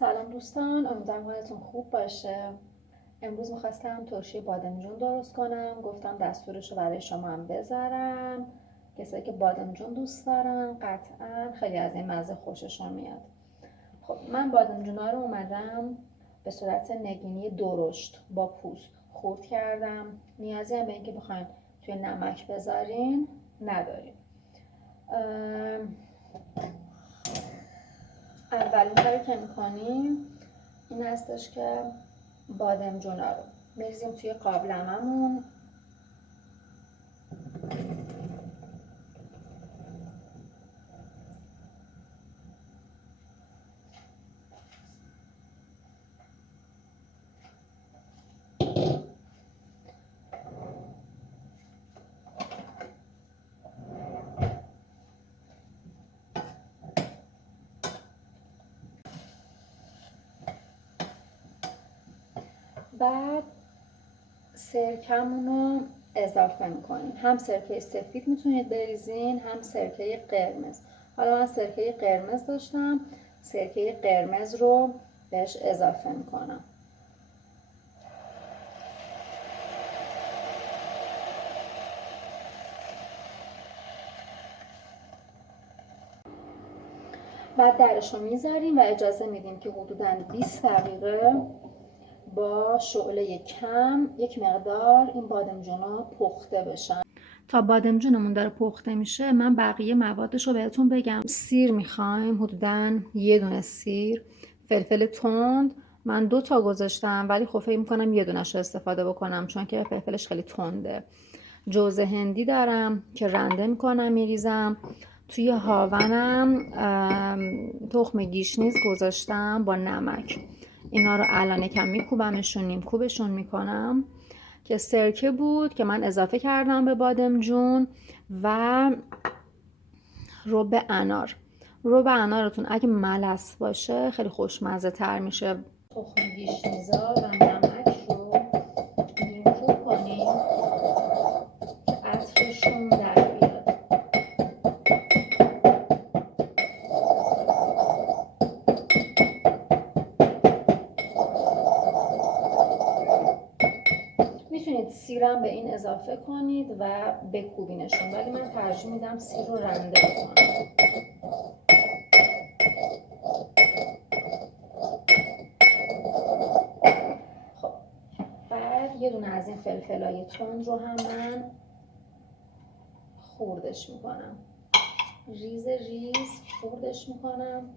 سلام دوستان، امیدوارم حالتون خوب باشه. امروز میخواستم ترشی بادمجون درست کنم. گفتم دستورش رو برای شما هم بذارم. کسایی که بادمجون دوست دارن قطعا خیلی از این مزه خوششون میاد. خب من بادمجونا رو اومدم به صورت نگینی درشت با پوست خورد کردم. نیازی هم به اینکه بخواین توی نمک بذارین نداریم. اولین کاری که میکنیم این هستش که بادمجونا رو میریزیم توی قابلمه‌مون. بعد سرکه‌مون رو اضافه میکنیم. هم سرکه سفید میتونید بریزین، هم سرکه قرمز. حالا من سرکه قرمز داشتم، سرکه قرمز رو بهش اضافه میکنم. بعد درش رو میذاریم و اجازه میدیم که حدوداً 20 دقیقه با شعله کم یک مقدار این بادمجونا پخته بشن. تا بادمجونمون داره پخته میشه من بقیه موادش رو بهتون بگم. سیر میخوایم، حدوداً یه دونه سیر. فلفل تند من 2 تا گذاشتم، ولی خب فکر میکنم یه دونش رو استفاده بکنم چون که فلفلش خیلی تنده. جوز هندی دارم که رنده میکنم میریزم. توی هاونم تخم گیشنیز گذاشتم با نمک. اینا رو الان یکم میکوبمشون، نیم کوبشون میکنم. که سرکه بود که من اضافه کردم به بادمجون و رب انار. رب انارتون اگه ملس باشه خیلی خوشمزه تر میشه. تخم گیشنیزا و نمک رو نیم کوب کنیم که عطرشون در بیاد. میتونید سیرم به این اضافه کنید و بکوبینشون، ولی من ترجیح میدم سیر رو رنده کنم. خب بعد یه دونه از این فلفلای تند رو هم من خوردش میکنم، ریز ریز خوردش میکنم.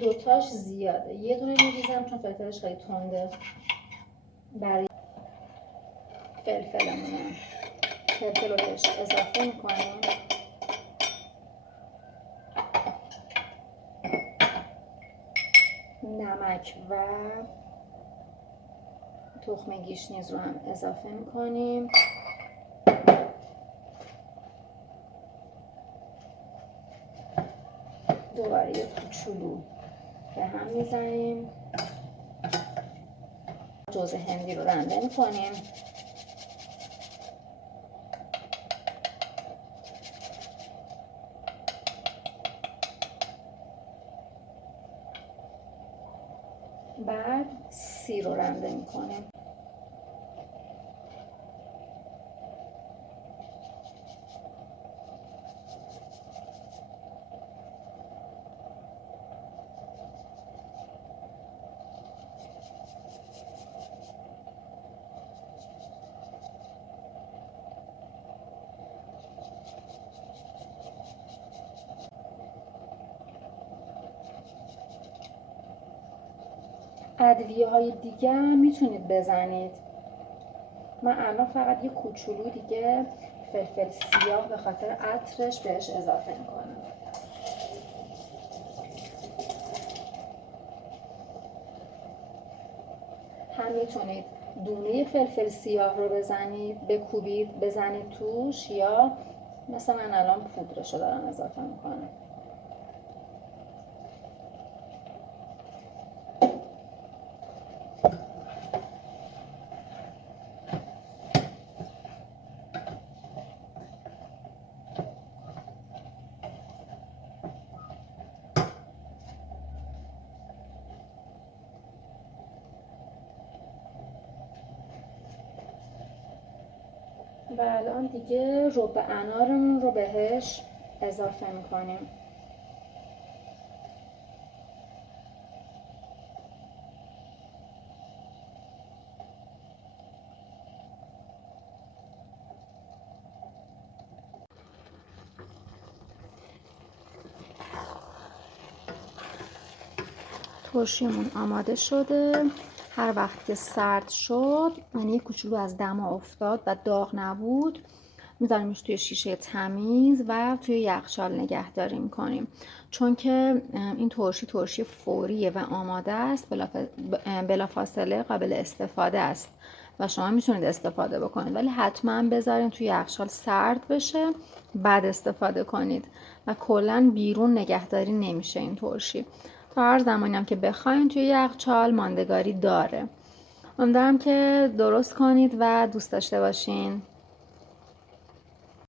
دوتاش زیاده، یه دونه میریزم چون فلفلش خیلی تنده. برای فلفلمونم فلفل رو بهش اضافه میکنم. نمک و تخم گیشنیز رو هم اضافه میکنیم. دوباره یه کوچولو به هم میزنیم. جوز هندی رو رنده میکنیم. بعد سیر رو رنده میکنیم. ادویه های دیگه میتونید بزنید. من الان فقط یه کوچولو دیگه فلفل سیاه به خاطر عطرش بهش اضافه میکنم. هم میتونید دونه فلفل سیاه رو بزنید، بکوبید بزنید توش، یا مثلا من الان پودرش رو دارم اضافه میکنم. و الان دیگه رب انارمون رو بهش اضافه میکنیم. ترشیمون آماده شده. هر وقت که سرد شد، یعنی یک کوچولو از دما افتاد و داغ نبود، میذاریمش توی شیشه تمیز و توی یخچال نگهداری میکنیم. چون که این ترشی فوریه و آماده است، بلافاصله قابل استفاده است و شما میتونید استفاده بکنید، ولی حتما بذارین توی یخچال سرد بشه بعد استفاده کنید و کلا بیرون نگهداری نمیشه این ترشی. تا هر زمانی هم که بخواین توی یخچال ماندگاری داره. امیدوارم که درست کنید و دوست داشته باشین.